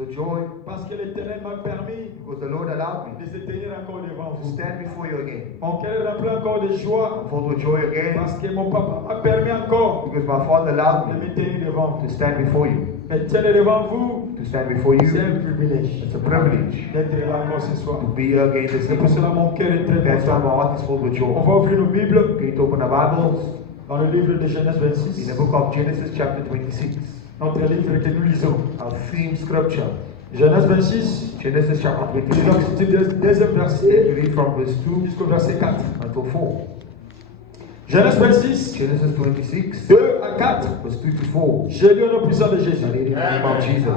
The joy, Parce que l'Éternel m'a permis because the Lord allowed me de se tenir encore devant to vous. stand before you again. Mon cœur est rempli encore de joie I'm full with joy again parce que mon papa m'a permis encore because my Father allowed de me me tenir devant vous. to stand before you. Mais tenir devant vous, To stand before c'est you, un privilège it's a privilege d'être là encore ce soir. to be here again this C'est pour evening. cela mon cœur est très That's why my content. heart is filled with On joy. va ouvrir nos Bibles Can you open the Bibles dans le livre de Genèse in 26, the book of Genesis chapter 26, notre livre que nous lisons. our theme scripture. Genèse 26, Genesis chapter lisons 26. du deuxième verset You read from verse 2 jusqu'au verset 4. until 4. Genèse 26, Genesis 26, 2 à 4. verse 2 to 4. J'ai lu au nom puissant de Jésus. I read in the name of Jesus.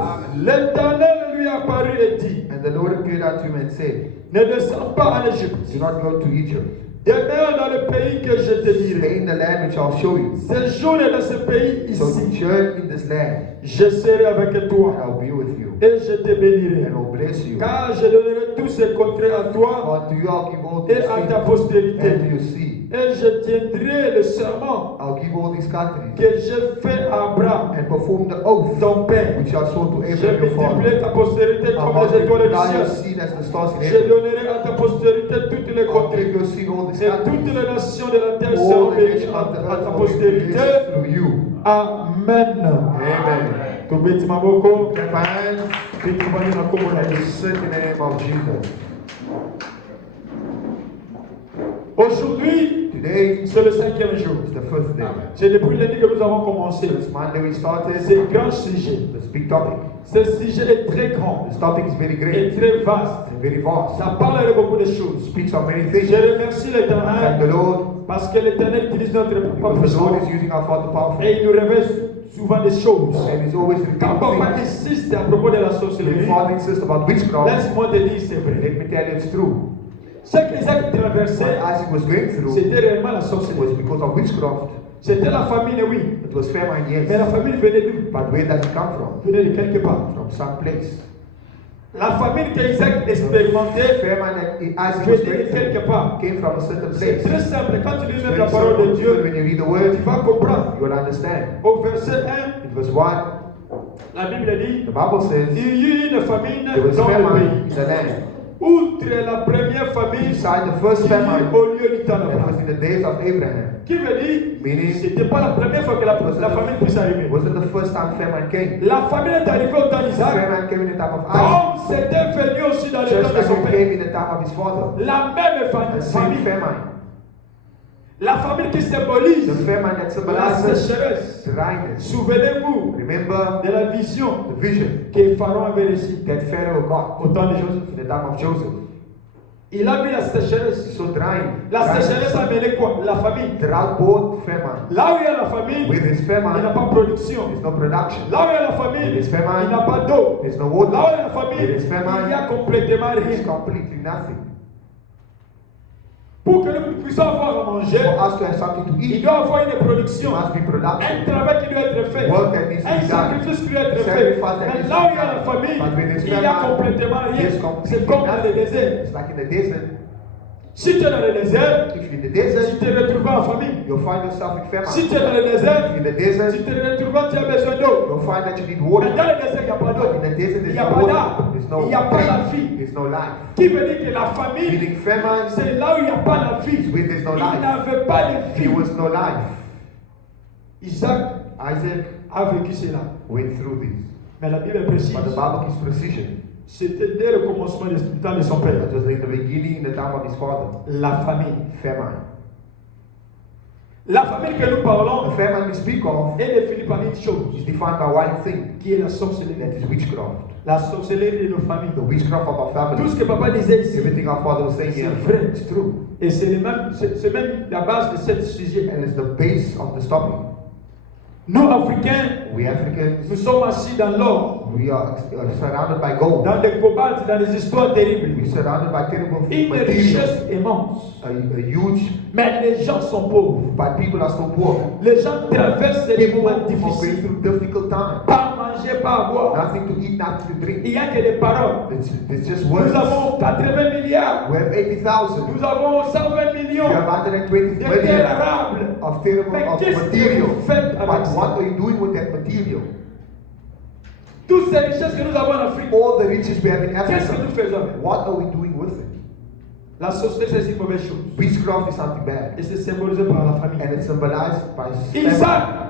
L'Éternel lui apparut et dit, And the Lord appeared unto him and said, ne descends pas en Égypte. do not go to Egypt. Demeure dans le pays que je te Stay dirai. in the land which I'll show you. Séjourne dans ce pays So ici. sojourn in this land, Je serai avec and toi I'll be with you, et je te bénirai. and will bless you. Car je donnerai tous ces contrées à toi For to you I'll give all et these à ta things, postérité. and to your seed. Et je tiendrai le serment I'll give all these countries, que j'ai fait à Abraham, and perform the oath ton père. which I swore to Je Abraham your father. multiplierai ta postérité I'll comme les étoiles du multiply your ciel. seed as the stars in Je heaven. donnerai à ta postérité toutes les I'll contrées. give your seed all these Et toutes countries. les nations de la terre All seront the bénies nations of the à ta earth will be postérité. blessed through you. Amen. Amen. Tobeti maboko. Clap my hands. Tukubali na kombo na And Yesu. sit in the name of Jesus. Aujourd'hui, Today c'est le 5e jour. is the fifth day. C'est depuis lundi que nous avons commencé. Since Monday we started C'est un grand sujet. this big topic. Ce sujet est très grand This topic is very et great très vaste. and very vast. Ça parle de beaucoup de choses. Speaks of many Je things. remercie Thank l'Éternel the Lord parce que l'Éternel utilise notre papa because the puissant Lord is using our Father powerfully et il nous révèle souvent des choses. and He's always Quand revealing papa things. insiste à propos de la When sorcellerie, Father insists about witchcraft, laisse-moi te dire c'est vrai. let me tell you it's true. Ce qu'Isaac traversait, What Isaac was going through c'était réellement la was sorcellerie. because of witchcraft. C'était la famine, oui. It was famine, Mais la yes. famine venait d'où? But where does it come from? Venait de quelque part. From some place. La famine qu'Isaac expérimentait Famine that Isaac was venait going de quelque through part. came from a certain C'est place. très simple. Quand tu lis It's même very la parole de simple. Dieu, When you read the tu word, vas comprendre. you will understand. Au verset 1, In verse 1, la Bible dit, the Bible says il y eut une famine there was dans le famine pays. in the land. Outre la première famine, Beside the first il y famine eut au lieu du temps that là-bas. was in the days of Abraham. Qui veut dire, Meaning, c'était pas la première fois que la famine puisse arriver. wasn't the first time famine came. La famine est arrivée au temps d'Isaac, Famine came in the time of Isaac. comme c'était venu aussi dans le Just temps de as son it père. came in the time of his father. La même The same famine. famine. La famine qui symbolise The famine that la symbolizes sécheresse. dryness. Souvenez-vous Remember de la vision the vision que Pharaon avait reçue that Pharaoh got au temps de Joseph. in the time of Joseph. Il a vu la sécheresse. So drying. La Dryness. sécheresse a mené quoi? La famine. Drought brought famine. Là où il y a la famine, With his il n'y a famine, pas de production. there's no production. Là où il y a la famine, With his famine, il n'y a pas d'eau. there's no Là où il y a water. la famine, With his famine, il n'y a complètement It's rien. completely nothing. Pour que nous puissions avoir à manger, For us to have something to il eat, doit avoir une there production. must be Un production. travail qui doit être fait. Work that needs to Un be done. sacrifice qui doit être fait. Sacrifice that Mais needs là to où be il y a la done. famine, But with this il n'y a famine, complètement rien. there's C'est completely comme dans le nothing. désert. It's like in the desert. Si tu es dans le désert, If you're in the tu desert, te retrouves en famine. you'll find yourself in Si famine. tu es dans le désert, In the desert, tu te retrouves, tu as besoin d'eau. you'll find that you need Mais water. dans le désert, il n'y a pas d'eau. In the desert, Il there's n'y a no pas water. d'arbre. There's Il no n'y a pas la tree. vie. There's no life. Qui veut dire que la famine, Meaning famine, c'est là où il n'y a pas la vie. where there's no Il life. n'avait pas de There vie. was no life. Isaac Isaac a vécu cela. went through this. Mais la Bible précise, But the Bible gives precision. c'était dès le commencement du temps de son père. That was in the beginning, in the time of his father. La famine. Famine. La famine que nous The parlons famine we speak of est définie par une chose, is defined by one thing, qui est la sorcellerie. that is witchcraft. La sorcellerie de nos familles. The witchcraft of our Tout family. ce que papa disait ici, Everything our father was saying c'est here, vrai. it's true. Et c'est même la base de ce sujet. And it's the base of this topic. Nous, Africains, We Africans, nous sommes assis dans l'or, we are surrounded by gold. dans des cobaltes, dans des histoires terribles. We're surrounded by terrible Une material. richesse immense. A huge, Mais les gens sont pauvres. but people are so poor. Les gens traversent des People moments are going difficiles. through difficult times. Pas manger, pas boire. Nothing to eat, nothing to Il drink. n'y a que des paroles. It's just words. Nous avons 80 milliards. We have 80,000. Nous avons 120 We millions have 120 de terres million arables. of terrible Mais of qu'est-ce que material. vous faites avec But ça? what are you doing with that material? Toutes ces richesses que nous avons en Afrique, All the riches we have in qu'est-ce que nous Africa, faisons? what are we doing with it? La société, c'est une mauvaise chose. Witchcraft is something bad. Et c'est symbolisé par la famille. And it's symbolized by Isaac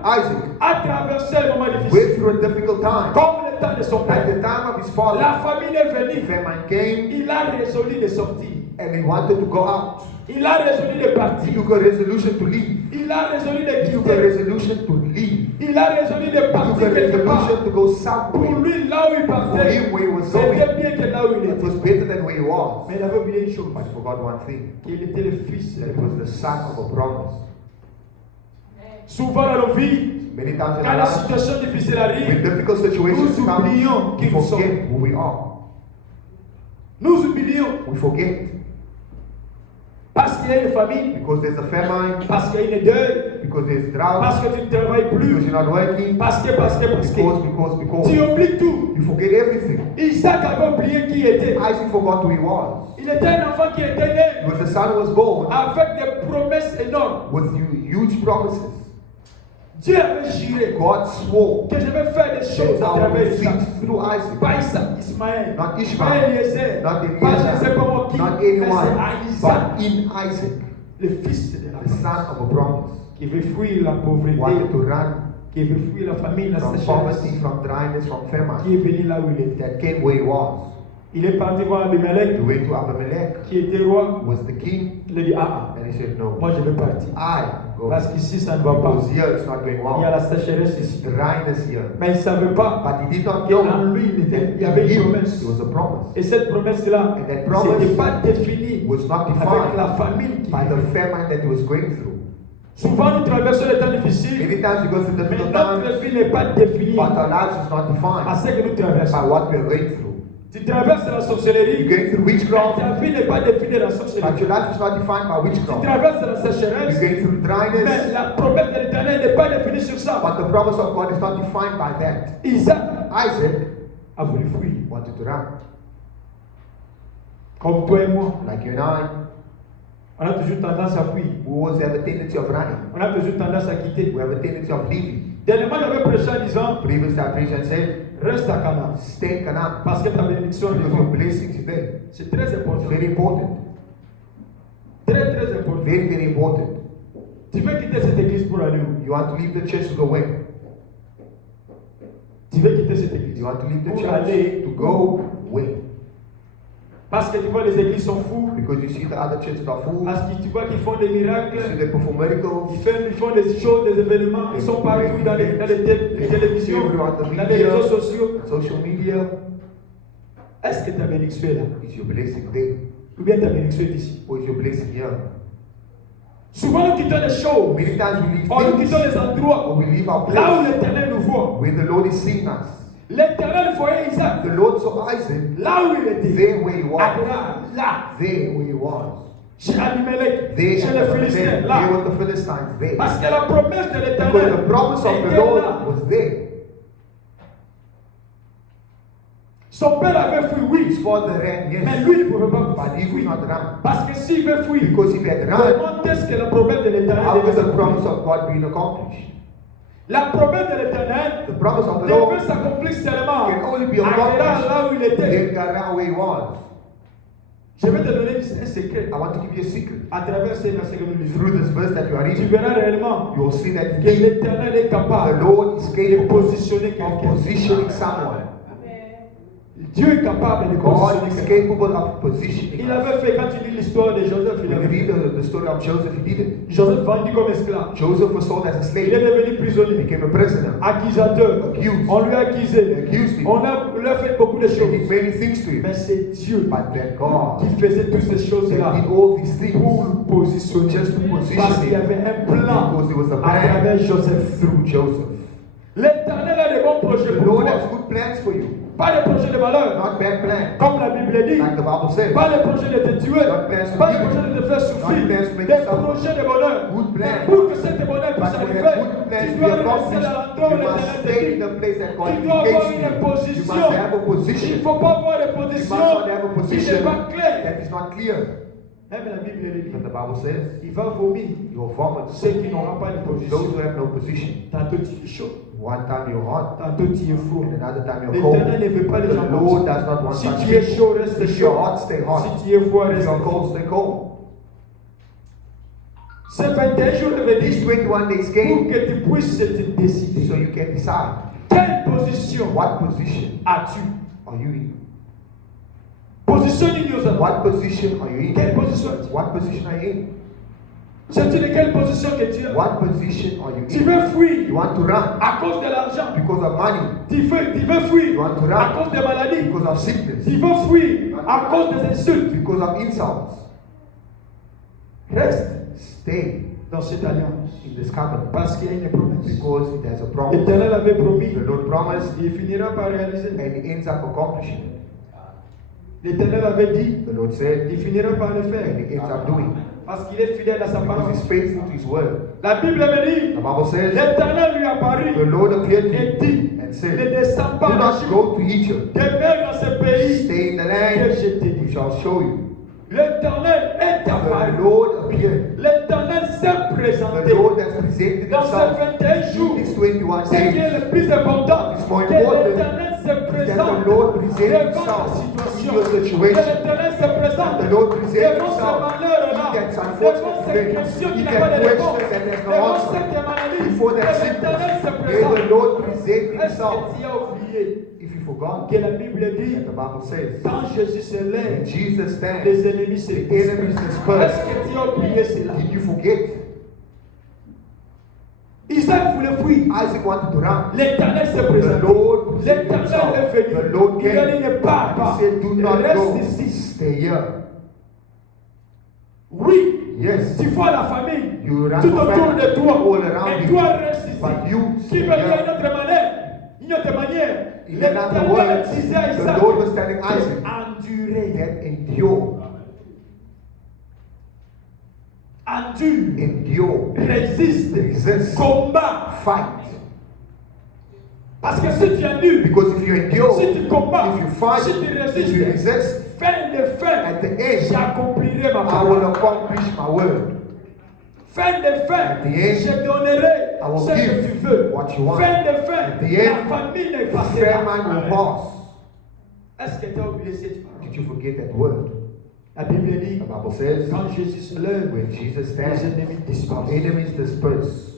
Isaac. a traversé le moment difficile. Went through a difficult time. Comme le temps de son At père. the time of his father, La famille est venue. famine came Il a résolu de sortir. and he wanted to go out. Il a résolu de He partir. took a resolution to leave. Il a résolu de He took a quitter. resolution to leave. Il a résolu de He took partir a quelque part. resolution to go Pour somewhere. lui, là où il For partait, him, where he was going, c'était bien que là où il it was était. better than where he was. Mais il avait oublié une chose. But he forgot one thing. Qu'il était le fils. That he was the son of a promise. Souvent dans nos vies, Many times in quand our les lives, situations difficiles when arrivent, difficult situations nous oublions come, we qui nous sommes. forget who we are. Nous oublions We forget parce qu'il y a une famille, because there's a famine, parce qu'il y a une deuil, because there's drought, parce que tu ne travailles because plus, you're not working, parce que. because. Tu oublies tout. You forget everything. Isaac avait oublié qui il était. Isaac forgot who he was. Il était un enfant qui était He né was the son who was born avec des promesses énormes. with huge promises. Dieu avait juré God swore que je vais faire des choses that à I travers will Isaac. fix through Isaac. Pas Isaac, Ismaël. Not Pas Ishmael, Eliezer. not Pas je ne sais pas moi Eliezer, qui. not Mais anyone, c'est à Isaac, but in Isaac, le fils de la the son of a promise, qui veut fuir la pauvreté, wanted to run qui veut fuir la famine, la from sécheresse, poverty, from dryness, from qui famine, est venu là où il était. that came where he was. Il est parti voir Abimelech, He went to Abimelech, qui était roi. who was the king, Il a dit, ah, and he said, no, moi je vais partir. I go. Parce qu'ici ça ne va pas. Because here it's not going Il y a la well. sécheresse ici. Dryness here. Mais il ne savait pas But he did not qu'en know lui, il that y avait in une him promesse. there was a promise. Et cette promesse-là, And that promise ce n'était pas définie was not avec defined la famine qui by the vivait. famine that he was going through. Souvent, nous traversons les temps difficiles, Many times we go through mais difficult times, notre vie n'est pas définie but our lives is not à defined ce que nous traversons. by what we are going through. Tu traverses la You're sorcellerie, going through mais witchcraft, ta vie n'est pas définie de la but sorcellerie. your life is not defined by Tu witchcraft. traverses la You're sécheresse, going through mais dryness, la promesse de l'Éternel n'est pas définie sur ça. but the promise of God is not defined by that. Isaac Isaac a voulu fuir, wanted to run, comme toi et moi. like you and I, On a toujours tendance à fuir. we always have a tendency of running. On a toujours tendance à quitter. We have a tendency of leaving. Dernièrement, j'avais prêché en disant, Previously, our preacher said, reste à Canaan, stay in Canaan, parce que ta bénédiction est because your devant. blessings is there. C'est très It's important. very important. Très, très important. Very, very important. Tu veux quitter cette église pour aller où? You want to leave the church to go where? Tu veux quitter cette église You want to leave the pour church aller to go where? parce que tu vois les églises sont fous, Because you see the other churches are full. parce que tu vois qu'ils font des You see miracles, they perform miracles. ils font des choses, des événements, ils sont partout dans les télévisions, dans les réseaux sociaux. Social media. Est-ce que ta bénédiction est là? Is your blessing there? Ou bien ta bénédiction est ici? Or is your blessing here? Souvent nous quittons les choses, Many times we leave ou nous quittons things, les endroits or we leave our là où place l'Éternel nous voit. where the Lord is seeing us. L'Éternel voyait Isaac The Lord saw Isaac là où il était. there where he was. Abraham, là, There where he was. chez Abimelech, There, chez les Philistins, there là. with the Philistines. There. Parce que la promesse de Because l'Éternel the promise of the était Lord là. was there. Son père avait fui, oui, His father ran, mais yes. lui ne pouvait pas But he could fuir. not run. Parce que s'il veut fuir, Because if he had run, comment est-ce que la promesse de l'Éternel how is devait the promise s'accomplir? of God being accomplished? La promesse de l'Éternel The promise of the Lord devait s'accomplir seulement can only be à accomplished là où il était. in Ghana where he was. Je vais te donner un secret I want to give you a secret. à travers ces versets que nous lisons. Through this verse that you are Tu reading, verras réellement you will see that que indeed l'Éternel est the capable Lord is de capable positionner of quelqu'un. positioning someone. Dieu est capable de God positionner is quelqu'un. capable of positioning Il us. avait fait, quand tu lis l'histoire de Joseph, il When you avait read fait. the story of Joseph, he did it. Joseph vendu comme esclave. Joseph was sold as a Il est slave. devenu He prisonnier. became a prisoner. Accusateur. Accused. On lui a accusé. Accused him. On lui a fait beaucoup de He choses. did many things to him. Mais c'est Dieu But then God qui faisait toutes ces choses-là that did all these things pour le positionner. just to position Parce qu'il y him. avait un plan Because there was a à travers plan Joseph. through Joseph. L'éternel a de bons projets The pour Lord toi. has good plans for you. Pas des projets de malheur. Not bad plans. Comme la Bible dit. Like the Bible says. Pas les projets de te tuer. Not plans to Pas les kill you. projets de te faire souffrir. Not plans to make Des you suffer. projets de bonheur. Good plans. Mais pour que cet bonheur puisse But when arriver, that good plans tu be dois rester accomplished, dans l'endroit où you must l'Éternel te stay in dit. the place that God Tu dois avoir indicates une you. You position. must have a Il position. ne faut pas avoir de You position must not have a qui position n'est pas claire. that is not clear. Même la Bible le dit. But the Bible says, Il va vomir you will vomit ceux qui n'auront pas de those position. who have no position. Tantôt tu es chaud. One time you're hot, tantôt tu es froid. and another time you're L'Éternel cold. ne veut pas les The gens comme Lord ça. does not want Si such tu es people. chaud, reste If you're chaud. hot, stay hot. Si tu es froid, If reste you're froid. cold, stay cold. Ces 21 jours de These venir 21 days pour came que tu puisses te décider. so you can decide Quelle position what position as-tu? are you in. Positionne-nous. What position are you Quelle in? position as-tu? What position are you in? Sais-tu de quelle position que tu es? What position are you Tu in? veux fuir You want to run à cause de l'argent. because of money, Tu veux fuir You want to run à cause des maladies. because of sickness, Tu veux fuir à cause des insultes. because of insults. Reste Stay dans cette alliance in this covenant parce qu'il y a une promesse. because it has a promise. L'Éternel avait promis, The Lord promised il finira par réaliser. and he ends up accomplishing it. L'Éternel avait dit, The Lord said il finira par le and faire he ends up doing parce qu'il est fidèle à sa because parole. he's faithful to his word. La Bible me dit, The Bible says l'Éternel lui the apparut Lord appeared to et him dit, and ne said, descends do pas en not Égypte, go to Egypt. demeure dans ce pays Stay in the que land je t'ai we dit. shall show you. L'Éternel est The apparu. Lord appeared. L'Éternel s'est présenté The Lord has presented dans ces himself 21 jours. in these 21 Ce qui est days. le plus important, It's more que important l'Éternel se that présente the Lord present devant ta himself situation. in your Que situation. l'Éternel se présente The Lord present devant ce himself malheur-là, in that devant unfortunate cette event, question qui in n'a that pas de réponse, question that has no devant answer. cette maladie. Before Que that l'Éternel se sickness, may présente. the Lord present Est-ce himself. que tu as oublié If you forgot, que la Bible dit, that the Bible says, quand Jésus se when lève, Jesus stands, les ennemis se the enemies dispersent. disperse. Est-ce que tu as oublié cela? Did you forget? Isaac voulait fuir. Isaac wanted to run. L'Éternel se The présente. Lord presented L'Éternel himself. est venu. The Lord Il a dit came. ne pars pas. He said, do not Reste go. ici. Stay here. Oui, Yes. tu vois la famille You run tout for autour family, de toi. all around Et you. toi reste ici. But you Qui stay veut dire here. une autre manière? Une autre manière. In another L'Éternel words, disait à the Isaac, Lord was telling Isaac, endurez. that endure, Endure. endure, Résiste. resist, Combat. fight. Parce que si tu endures, Because if you endure, si tu combats, if you fight, si tu if you résistes, resist, fin de fin, at the end, j'accomplirai ma I will parole. accomplish my word. Fin de fin, At the end, je donnerai I will ce que give tu veux. what you want. Fin de fin, At the end, la famille ne passera. Famine will pass. Est-ce que tu as oublié cette parole? Did you forget that word? La Bible dit, The Bible says, quand Jésus se lève, when Jesus les stands, ennemis disparaissent. enemies disperse.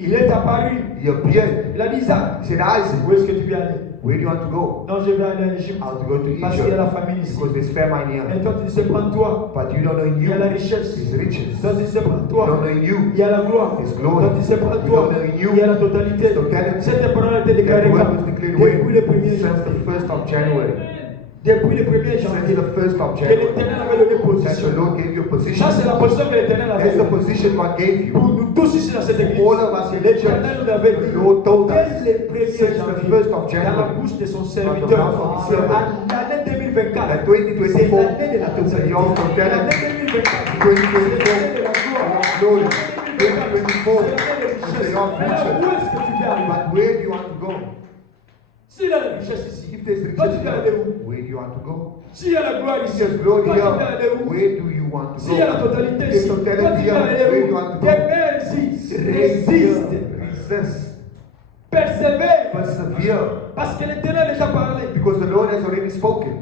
Il est apparu. He appeared. Il a dit ça. He said, Isaac, Où est-ce que tu veux aller? where do you want to go? Non, je vais aller en Égypte. I want to go to Parce qu'il y a la Egypt famine ici. because there's famine Et here. toi, tu ne sais pas en toi. But you don't know in Il y you, a la richesse. there's riches. Toi, tu ne sais pas en You toi. don't know in you, Il y a la gloire. His glory. Toi, tu ne sais pas en You toi. don't know in you, Il y a la totalité. totality. Cette parole a été that déclarée word quand? was declared Depuis le when? 1er Since janvier. the 1st of January. Depuis le 1er Since janvier. the 1st of Que January. l'Éternel avait donné That position. the Lord gave you a position. Ça, c'est la position que l'Éternel avait That's the donnée. position God gave you. Pour nous tous ici dans cette église, All of us in the church, l'Éternel nous avait dit, the Lord told us, dès le 1er since the janvier, 1st of dans la January, bouche de son from the serviteur, mouth of his c'est servant, l'année 2024. that C'est 2024 l'année de la is the totalité. year of totality. L'année 2024. 2024 C'est l'année de la gloire. glory. C'est 2024 l'année de is the richesse. year of Mais là, où riches. est-ce que tu veux aller? But where do you want to go? S'il y a la richesse ici, If there's toi riches tu veux aller here, où? where do you want to go? S'il y a la gloire If ici, there's glory toi tu veux aller here, où? where do you want to S'il y a la go? totalité If there's ici, toi tu totality veux here, aller where do où? you want to go? Demeure ici, résiste, Resist. persévère, Persevere. parce que l'Éternel a déjà parlé. Because the Lord has already spoken.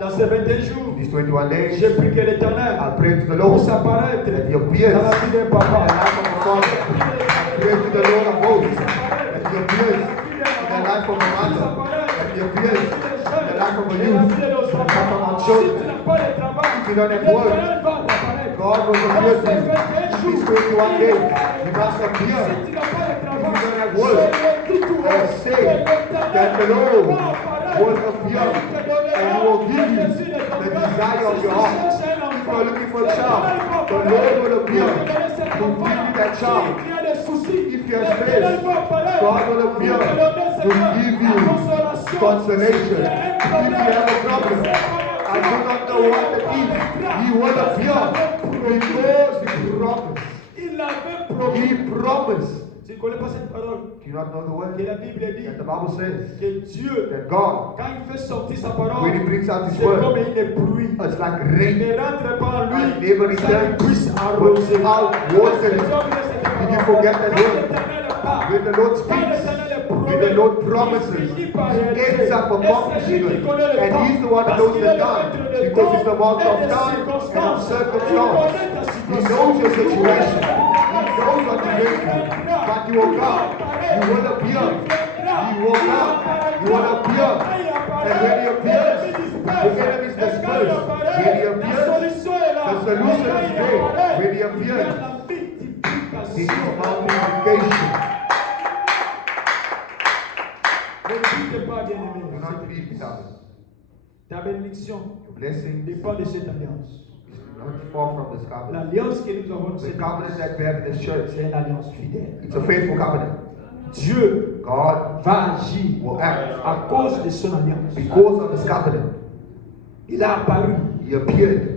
Dans ces 21 jours, These 21 days, j'ai pris que l'Éternel I pray to the Lord puisse apparaître that He dans appears la vie d'un in the papa. life of a father. I pray to the Lord of hosts that He appears in the life of a mother. That He appears in the life of a youth. In the life of our Si children. tu n'as pas de travail, If you don't have work, l'Éternel va t'apparaître. God will appear to you. In these 21 days, He must appear. Si tu n'as pas de travail, If you don't have work, I say that the Lord will appear and He will give you the desire of your heart. If you are looking for a child, the Lord will appear to give you that child. If you are stressed, God will appear to give you consolation. If you have a problem, I do not know what to eat, He will appear because He promised. Il avait promis. He promised. Tu ne connais pas cette parole Do you not know the word? que la Bible dit That the Bible says que Dieu, that God, quand il fait sortir sa parole, when He brings out His c'est comme word, une pluie. it's like Il rain. ne rentre pas en And lui, never ça returns puisse arroser. without watering. Did you forget that word? Quand l'Éternel part, When the Lord speaks, when the Lord promises, He ends up accomplishing it. And He's the one who knows the time, because He's the master of time and of circumstance. He knows your situation. He knows what you're going through. But you will come. You will appear. You will come. You will appear. And when He appears, the enemy is dispersed. When He appears, the solution is there. When He appears, this is multiplication. Ne quitte pas, Do bien-aimé. not leave, beloved. Ta bénédiction Your blessing dépend de cette alliance. is not far from this covenant. L'alliance que nous avons de The cette covenant that we have in this church, c'est une alliance fidèle. it's a faithful covenant. Dieu God va agir will act à cause de son alliance. because of this covenant. Il a apparu. He appeared.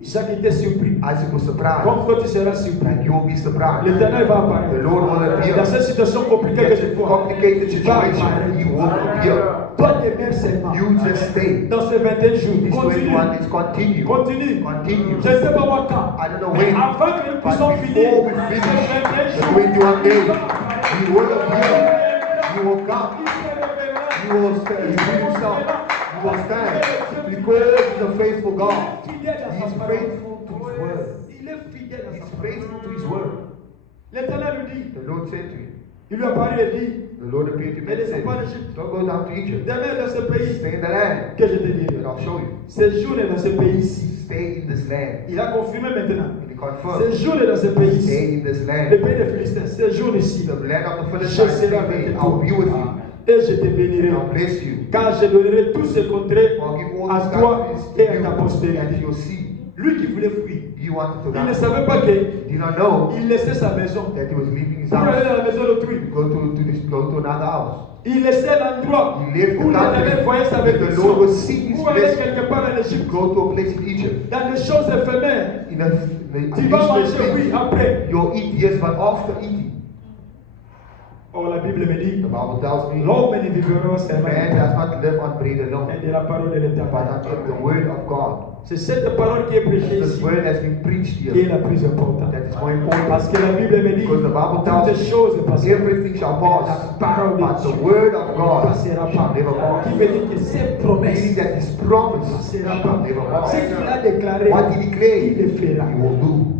Isaac était surpris. Isaac was surprised. Comme toi tu seras surpris. And you will be surprised. L'Éternel va apparaître. The Lord will appear. Dans cette situation compliquée que It's tu a vois, complicated situation. He will appear. toi demeure seulement. You just stay. Dans ces 21 jours, This continue. 21 is continue. Continue. Continue. Je ne sais pas moi quand. I don't know Mais when. avant que nous But puissions finir before we finish the 21 days, He will appear. He will come. He will reveal Himself. He will stand. Because He's a faithful God. He's faithful to His word. Il est fidèle à He's sa parole. faithful to His word. L'Éternel lui dit, The Lord said to him, il lui a parlé et dit, the Lord appeared to him and said, don't go down to Egypt. demeure dans ce pays Stay in the land, que je te dirai. and I'll show you. Séjourne dans ce pays-ci. Stay in this land. Il a confirmé maintenant. And he confirmed, Séjourne dans ce pays-ci. stay in this Le land. pays des Philistins, séjourne ici. The land of the Je Philistines, serai avec stay. toi. I'll be with you. Et je te bénirai. And I'll bless you. Car je donnerai tous ces contrées I'll give all à these toi countries et to à you ta and postérité. your seed. Lui qui voulait fuir, You wanted to il ne die. savait pas qu'il Did not know laissait sa maison that he was leaving his pour aller house. dans la maison d'autrui. Go to another house. Il laissait l'endroit He left où the l'Éternel voyait sa country that the bénédiction. Lord was seeing his Pour aller blessing. quelque part en Égypte. Go to a place in Egypt. Dans les choses éphémères, In a tu vas useless manger, oui, thing. après. You'll eat, yes, but after eating. Or la Bible me dit, The Bible tells me, l'homme ne vivra seulement man does not live on bread alone, et de la parole de but l'Éternel. on the word of God. C'est cette parole qui est prêchée This ici word has been preached qui est here. la plus importante. That is more important. Parce que la Bible me dit, Because the Bible toutes tells les choses passent. everything shall pass, La parole de but the Dieu word of God passera shall never pas. Qui pass. veut dire que ces promesses Meaning that His promise passera shall pas. never Ce pass. qu'il a déclaré, What He declared, il le fera. He will do.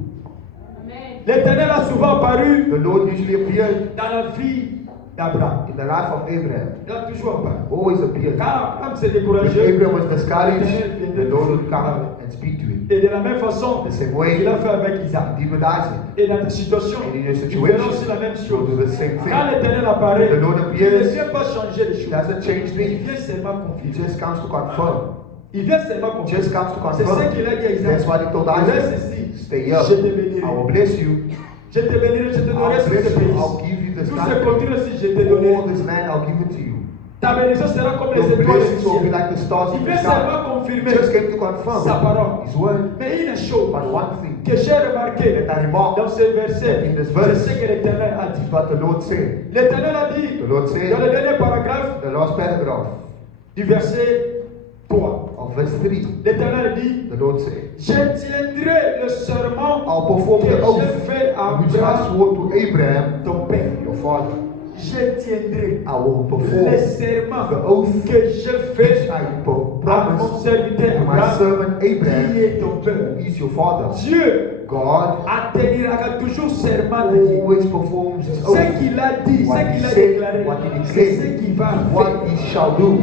L'Éternel a souvent apparu The Lord usually appeared dans la vie d'Abraham. in the life of Abraham. Il a toujours apparu. Always appeared. Car Abraham s'est When découragé, Abraham was discouraged, the Lord would come and speak to him. et de la même façon, The same way il a fait avec Isaac. He did with Isaac. Et dans ta situation, And in your il verra aussi situation, la même you'll do chose. the same thing. Quand l'Éternel apparaît, The Lord il ne appears, vient pas changer les He choses. doesn't change Il things. vient seulement He confirmer. just comes to confirm. Il vient seulement He confirmer. just comes to C'est ce confirm. qu'il a dit à Isaac. That's what He told Reste Isaac. ici. Stay here. Je te bénirai. I will bless you. Je te bénirai, je te donnerai I'll ce bless you. pays. I'll give you this Tout ce country. continent aussi, je te donnerai. All this land, I'll give it to you. Ta bénédiction sera comme les Your étoiles du blessings will be ciel. like the stars Il in the vient sky. seulement confirmer Just came to confirm sa parole. His word. Mais une chose But one thing que j'ai remarqué that I remarked, dans ce verset, in this c'est verse, ce que l'Éternel a dit. what the Lord said. L'Éternel a dit, The Lord said, dans le dernier paragraphe the last paragraph du verset 3, of verse 3, l'Éternel dit, the Lord said, je tiendrai le serment I'll perform que the oath j'ai fait à which I Abraham, swore to Abraham, ton père. your father. Je tiendrai I will perform le serment the oath que j'ai which fait I à mon promised serviteur to my Abraham, servant qui Abraham, est ton père. who is your father. Dieu God atteignera toujours serment de Dieu. always performs His oath. Ce qu'il a dit, What ce He qu'il a said, déclaré, what He c'est ce declared, qu'il va is faire. what He shall do.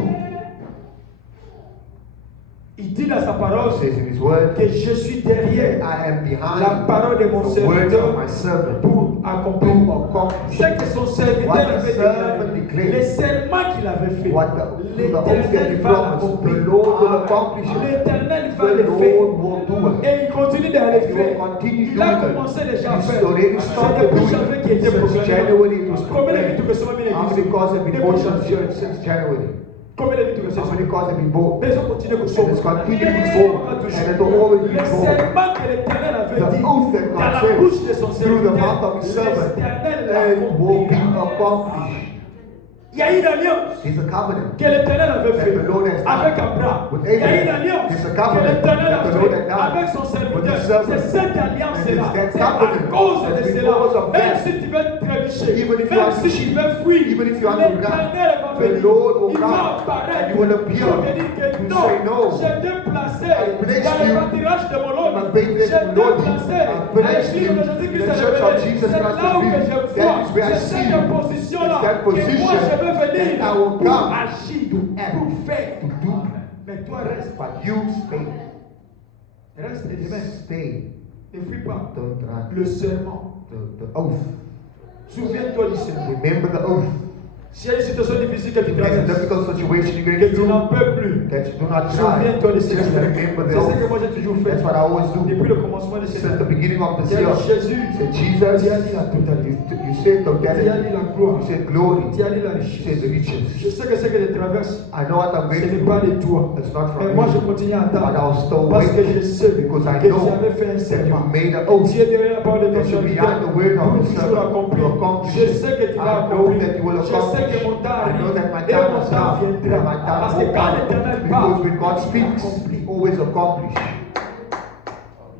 Il dit dans sa He parole says in His word, que je suis derrière I am behind la parole de mon the words serviteur of my servant pour accomplir to accomplish ce que son serviteur what the avait servant déclaré, declared. les serments qu'il avait fait. what the oath that L'Éternel He va promised. The l'accomplir. Lord will accomplish it. L'Éternel va The le Lord faire. will do it. Et il continue de le And He will faire. continue Il a doing commencé it. déjà à He's faire. already C'est started depuis doing janvier it. qu'il était Since proclamé. January it was Combien de proclaimed. vies que sont mis How many l'église? cars have been Depuis bought in the janvier. church since January? Combien de vies que How sont many cars have been bought? Mais on continue que And it's continuing forward. And it will always be le forward. serment que l'Éternel avait The dit oath that dans la God bouche de said son through the serviteur, mouth of His servant, l'Éternel it will be l'accomplit. accomplished. Il y a une alliance There's a covenant que l'Éternel avait that fait the Lord has avec done Abraham. with Il y a une Abraham. alliance There's a que covenant l'Éternel that a the Lord fait has done avec son with serviteur. his servant. C'est cette alliance-là. And it's C'est that à covenant cause de that's cela. because of Même that. si tu veux trébucher, Even if you même are to si tu cheat, veux fuir, even if you are to run, l'Éternel va the venir. Lord will Il come va apparaître and you will appear pour te dire que to non, say no. j'ai déplacé I place dans le you pâturage de mon in Lord. my Bethlehem J'ai to Lord. déplacé I à place l'église you de in Jésus-Christ the à church of l'évêque. Jesus C'est Christ là où to que be. je That vois. is where I C'est see cette you. position-là It's that que moi je position veux venir that I will pour come agir, to act, pour faire. to do. Mais toi reste, But you stay. reste et demain. Stay. Ne fuis pas. Don't run. Le serment. The oath. Souviens-toi du serment. Remember the oath. S'il y a une situation difficile que tu If there's a traverses, difficult situation you're going que to tu do, n'en peux plus, that you do not try. souviens-toi de ce Just que remember the c'est ce que moi oath. j'ai toujours fait. That's what I always do. Depuis le commencement de cette Since the année. beginning of this Tu as year. dit Jésus, Said tu Jesus, as dit la totalité. you said Tu as totality. dit la gloire. You said glory. Tu as dit la You said richesse. the Je riches. sais que ce que je traverse, I know what I'm ce going n'est pas through. de toi. It's not from Mais moi je you. continue à But attendre. I'll still Parce que je wait. sais Because I que know tu avais fait un that serment. you made an Et oath. tu es derrière la parole de ton That you serviteur behind the word of pour the toujours servant l'accomplir. to accomplish Je it. sais que tu vas I know accomplir. that you will Je sais accomplish. que mon temps I know arrive. that my Et time mon has temps come. viendra. And my time Parce que will quand come. l'Éternel Because parle, when God speaks, accomplit. He always accomplishes.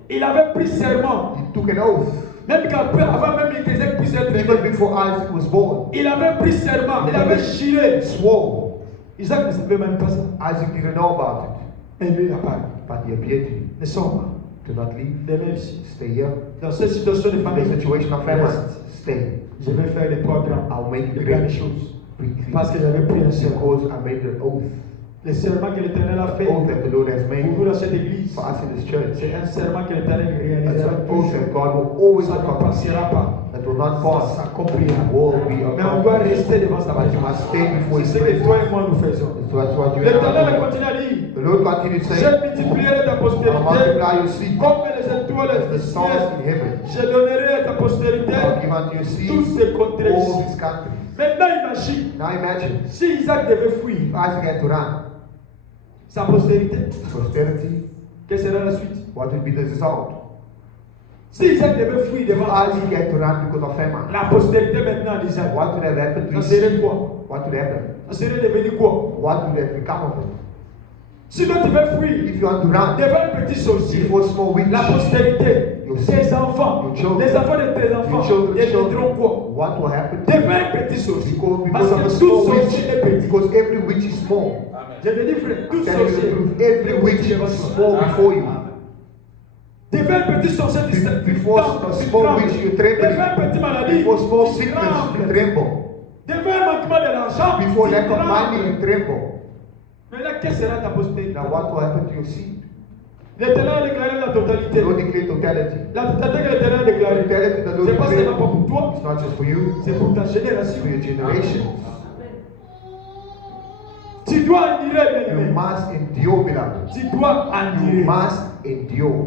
Il avait pris serment. He took an oath. Même qu'après, avant même qu'Isaac puisse être Even né, before Isaac was born, il avait pris serment. Il avait juré. he swore. Isaac ne savait même pas ça. Isaac didn't know about it. Et lui, il a parlé. But he appeared to him. Ne sors pas. Do not leave. Demeure ici. Stay here. Dans cette situation de In the famille, situation of famine, reste. stay. Je vais faire les trois grands. I'll make Les you grandes great. choses. Big things. Parce que j'avais pris un serment. Because I made an oath. Le serment que l'Éternel a fait The oath that the Lord has pour made nous dans cette église, for us in this church. c'est un serment que l'Éternel It's réalisera an oath toujours. that God will always Ça ne accomplish. passera pas. That will not Ça pass. s'accomplira. Will be Mais on doit accomplished. rester devant sa But you présence. must stay before His C'est ce que toi presence. et moi nous faisons. So that's what you and I L'Éternel do. continue à dire, The Lord continued je saying, multiplierai ta I'll postérité multiply your seed comme les étoiles as du the stars ciel. in heaven. Je donnerai à ta postérité I'll give unto your seed tous ces contrées all ici. these countries. Maintenant imagine, Now imagine, si Isaac devait fuir if Isaac had to run, sa postérité, posterity, quelle sera la suite? what would be the result? Si Isaac devait fuir If devant Isaac had to run because of famine, la postérité maintenant d'Isaac, what would have happened to ça his serait seed? quoi? What would happen? Ça serait devenu quoi? What would have become of it? Si toi tu veux fuir If you want to run devant un petit sorcier, before small witch, la postérité, Your tes enfants, your children, les enfants de tes your enfants, children's deviendront children, quoi? what will happen? Devant un petit sorcier. Parce Because of a que small tout witch, sorcier est petit. because every witch is small. Je te dis frère, tout Telling you the sorcier truth, every est witch petit devant is toi. small before you. Devant un petit sorcier, tu Before a small witch, you tremble. Devant un petit maladie, Before small tu sickness, you trembles. tremble. Devant un manquement de l'argent, Before tu lack of money, trembles. you tremble. Maintenant, quelle sera ta postérité? Now what will happen to your seed? L'Éternel a déclaré la totalité. Don't declare totality. La totalité que l'Éternel a déclarée. Totality that Lord C'est pas seulement declared. pour toi, It's not just for you, c'est pour ta it's génération. for your generations. Tu dois endurer, You bien-aimé. must endure, beloved. Tu dois You endurer. must endure.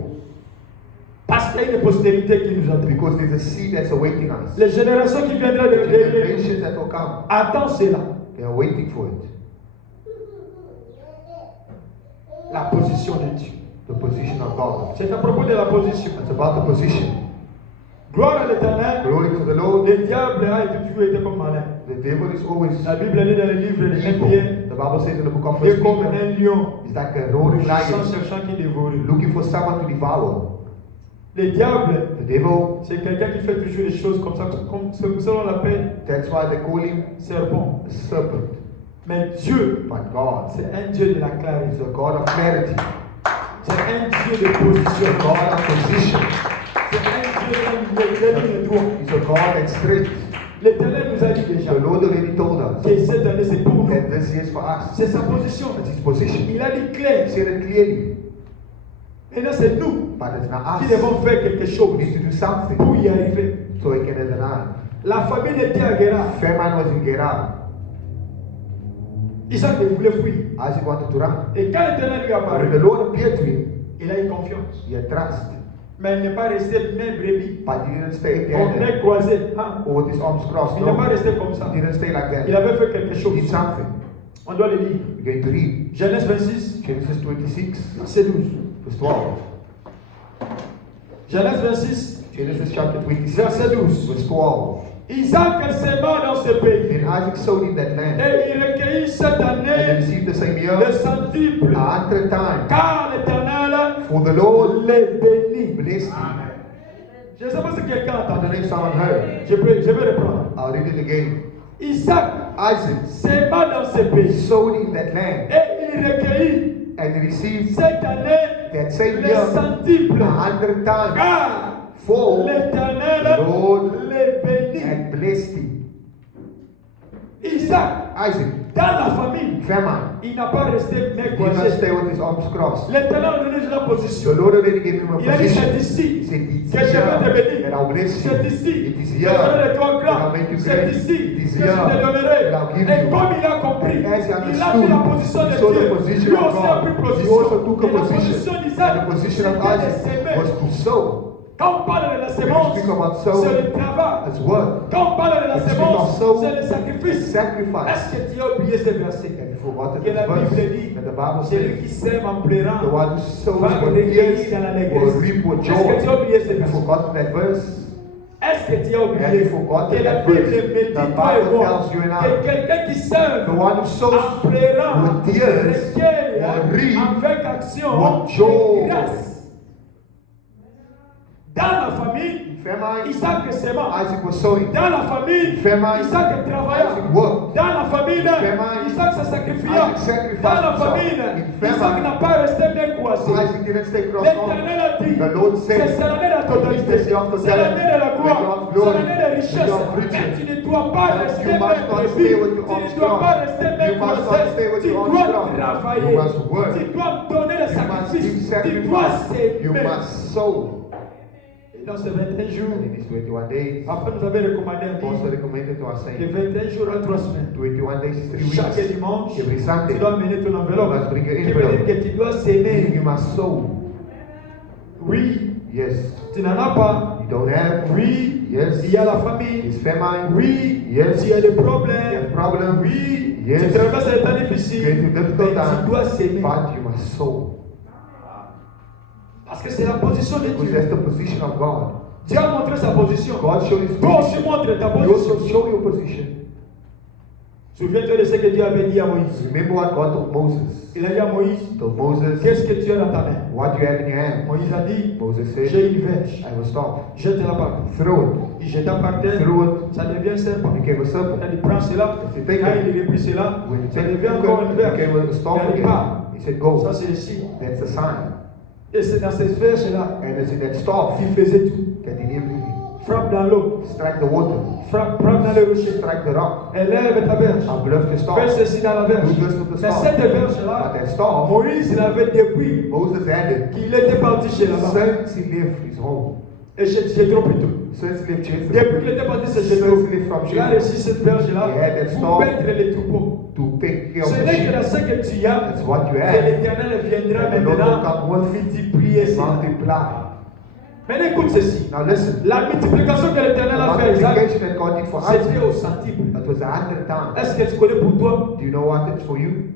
Parce qu'il y a une postérité qui nous attend. Because there's a seed that's awaiting us. Les générations qui viendront The derrière nous generations that will come, attendent cela. they are waiting for it. La position de Dieu. The position of God. C'est à propos de la position. It's about the position. Gloire à l'Éternel. Glory to the Lord. Le diable a toujours été comme malin. The devil is always La Bible dit dans le livre de evil. Pierre, The Bible says in the book of il est 1 comme Peter, un lion, it's like a roaring sans lion cherchant qui dévore. looking for someone to devour. Le diable, The devil, c'est quelqu'un qui fait toujours les choses comme ça, comme ça on l'appelle that's why they call him serpent. a serpent. Mais Dieu, But God c'est un Dieu de la is clarté. a God of clarity, C'est un Dieu de a position. God of position, C'est un Dieu de ligne droit. He's a God that's straight. L'Éternel nous a dit déjà The Lord already told us que cette année c'est pour nous. that this is for us. C'est sa position. That's His position. Il a dit He clair. said it clearly. Maintenant c'est nous But it's not qui us. devons faire quelque We chose need to do something pour y arriver. so He can arrive. La famille était à Guéra. Famine was in Gerar. Isaac voulait fuir. Isaac wanted to run. Et quand l'Éternel lui a But when parlé, the Lord appeared to him, il a eu confiance. he had trust. Mais il n'est pas resté main brebis, But he didn't stay en main empty-handed croisée. Hein? or with his arms crossed. Il n'est pas No, resté comme ça. he didn't stay like Il that. avait fait quelque He chose. did something. On doit le lire. We're going to read Genèse 26, Genesis 26, verset 12. verse 12. Genèse 26, Genesis chapter 26, verset 12. verse 12. Isaac sema dans ce pays. And Isaac sowed in that land. Et il recueillit cette And he année received the same year le centuple. 100 times. Car l'Éternel For the Lord les bénit. blessed him. Je ne sais pas si quelqu'un I don't entend. know if someone heard. Je vais reprendre. I'll read it again. Isaac Isaac sema dans ce pays. sowed in that land. Et il recueillit And he received cette année that same le year centuple. 100 times. Car For l'Éternel Lord les bénit. and blessed him. Isaac, Isaac, dans la famille, famine. il n'a pas resté He did not négligé. stay with his arms crossed. L'Éternel a donné la The position. Lord already gave him a Il a dit, position. c'est He ici said, it's que je vais te here bénir. that I'll bless you. C'est ici It is que je here ferai de toi that grand. I'll make you C'est great. ici It is que je here te donnerai. that I'll give Et you. comme il a compris, And as he il a understood, pris la position he de saw the Dieu. position Lui of aussi a pris God. He position. also took a Et la position. position d'Isaac, And the position of c'était de Isaac s'aimer. was to sow. Quand on parle de la When you sémence, speak about sowing, c'est le travail. as work. Quand on parle de la When you speak sémence, about sow, c'est le it's sacrifice. sacrifice. Est-ce que tu as oublié ce verset? Have you forgotten Que this la Bible verse? dit, That the Bible celui says, qui sème en pleurant the one who sows va with recueillir tears dans will l'allégresse. reap with Est-ce que tu as joy. oublié ce Have you verset? forgotten that verse? Est-ce que tu as Have oublié you forgotten que la that Bible verse? me dit, The toi et Bible moi, tells you and I, que quelqu'un qui sème the one who sows en pleurant with tears recueille will reap avec action with joy. et grâce. Dans la famille, Famine, Isaac s'aimant. Isaac was sowing. Dans la famille, Famine, Isaac travailla. Isaac worked. Dans la famille, Famine, Isaac se sacrifia. Isaac sacrificed Dans la himself. famille, In Isaac famine, n'a pas resté décoincé. Isaac didn't stay cross-armed. L'Éternel a dit, The Lord said, c'est l'année de la totalité, This is the year of c'est l'année de la gloire, of c'est glory, l'année de the richesse. year of riches. Mais tu ne dois pas But rester you must not stay with your tu arms ne dois pas crossed. rester You must not décoincé. stay with Tu your arms dois crossed. travailler. You must work. Tu dois donner le You must give sacrifice. Tu dois sacrifice. You s'aimer. must sow. Et dans ces 21 jours, And in these 21 days, après nous avait recommandé un also livre recommended to us de saying, 21 jours à 3 semaines. 21 days is 3 Chaque weeks. dimanche, Every Sunday, tu dois amener ton enveloppe. You must bring your Qui veut dire envelope. que tu dois s'aimer. you must sow. Oui, Yes. tu n'en as pas. You don't have. Oui, Yes. il y a la famille. It's famine. Oui, Yes. il y a des You problèmes. have problems. Oui, Yes. tu traverses des temps difficiles. Going through Mais difficult tu times. dois s'aimer. But you must sow. Parce que c'est la position de Because Dieu. that's the position of God. Dieu a montré sa position. God showed his Toi aussi position. montre ta You also position. show your position. Souviens-toi de ce que Dieu avait dit à Moïse. Remember what God told Moses. Il a dit à Moïse, Told Moses qu'est-ce que tu as dans ta main? what you have in your hand. Moïse a dit, Moses said, j'ai une verge. I will stop. Jette-la par terre. Throw Il jeta par terre. Throw it. Ça devient un serpent. It became a Il serpent. a dit, prends cela. He said, take Quand it. il reprit cela, When you ça take it, devient encore une it verge. became a staff Il a dit, again. pas. He said, go. Ça, c'est le signe. That's a sign. Et c'est dans cette verge-là And it's in that staff qu'il faisait tout. that he did everything. Frappe dans l'eau. Strike the water. Frappe dans les rochers. Strike the rock. Élève ta verge. Uplift the Fais staff. ceci dans la verge. Do this with the Mais staff. cette But verge-là, that staff, Moïse l'avait depuis Moses had it qu'il était parti chez là-bas. since he left his home. Et chez Jétro plutôt. Since he left Jethro. Depuis qu'il était parti chez Jétro, Since he left from il a Jethro reçu cette verge-là He had that pour staff. mettre les troupeaux. to take care Ce of the n'est que sheep. dans ce que tu as That's what you que have. l'Éternel viendra And the Lord will maintenant come with multiplier cela. multiply. Maintenant écoute ceci. Now listen. La multiplication que l'Éternel a The fait à Isaac, multiplication that God did for Isaac, c'était au centuple. that was 100 times. Est-ce que tu connais pour toi? Do you know what it's for you?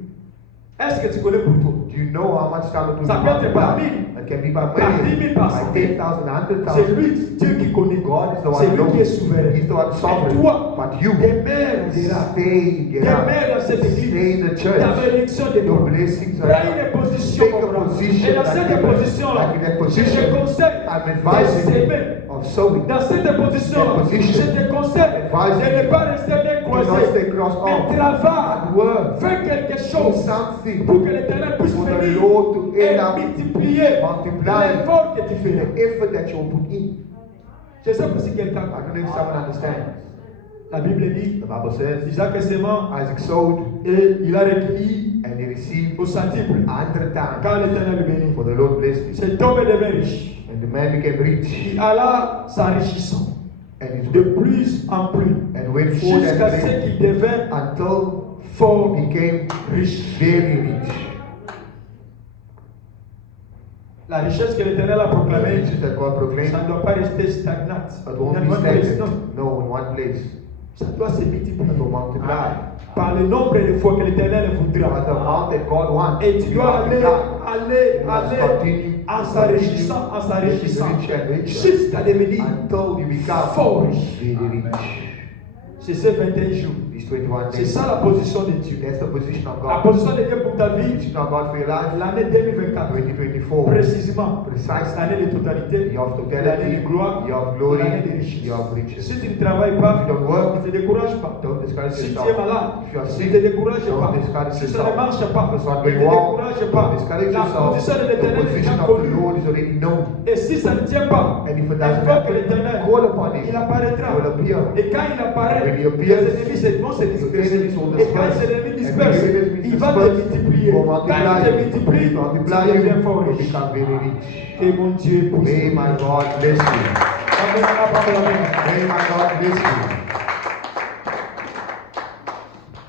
Est-ce que tu connais pour toi? Do you know how much time it will Ça peut être par multiply? 1000, It can be by par millions, 10 000, par by 100 000. 10,000, 100,000. C'est lui, Dieu qui connaît. God is the one C'est who lui knows. qui est souverain. He's the one Et sovereign. toi, But you, demeure là. stay, get out. Demeure dans cette Stay église. in the Ta church. bénédiction de Your toi. blessings are Prends une position Take a favorable. position Et dans like cette in- position-là, like in that je position, te conseille I'm de advising s'aimer. you of sowing. Dans cette position-là, That position, je te conseille advise de ne pas rester bien Do not croisé. stay crossed Mais off. travaille. But work. Fais quelque Do chose something pour que l'Éternel puisse for the venir Lord to et end up multiplier multiplying l'effort que tu fais. the effort that you will put in. Je sais pas si quelqu'un I don't know if someone understands. La Bible dit, The Bible says Isaac s'aimant Isaac sowed et il a recueilli and he received au centuple 100 times. quand l'Éternel le bénit. For the Lord blessed him. Cet homme devint riche. And the man became rich. Il alla s'enrichissant And it de plus en plus and went forward jusqu'à and ce went qu'il devint until fort. he became riche. very rich. La richesse que l'Éternel a The proclamée, riches that God ça proclaimed, ne doit pas rester stagnante. it won't In be one place, stagnant. non. No, in one place. Ça doit se multiplier. It will multiply. Par le nombre de fois que l'Éternel By the voudra. amount that God wants, Et tu you dois aller, multiply. You must continue en to s'enrichissant, continue, rich and richer jusqu'à devenir until you become fort riche. very rich. C'est ces 21 jours. these 21 C'est days. ça la position de Dieu. That's the position of La God. position de Dieu pour ta The vie, position of God for your life. l'année 2024, 2024. précisément, Precisely. l'année de totalité, You have l'année de totality. gloire, You have glory. l'année de richesse. You have riches. Si tu ne travailles pas, If you don't work, ne te décourage pas. don't discourage Si tu yourself. es malade, If you are ne sick, te décourage don't pas. discourage Si ça yourself. ne marche pas, If it's ne not te going well, décourage pas. don't discourage La yourself. position de The l'Éternel est position déjà of the connue. Lord is already known. Et si ça ne tient pas, And if it doesn't invoque happen, l'Éternel. call upon it. Il apparaîtra. It will appear. Et quand il apparaît, When he appears, les ennemis vont se disperser. enemies will Et quand disperse. les ennemis And dispersent, when the enemies il va te disperse, multiplier. he will Quand multiply il te you. multiplie, He will tu multiply deviens you. fort You riche. become very rich. Que mon Dieu puisse. May my God bless you. Amen. May my God bless you.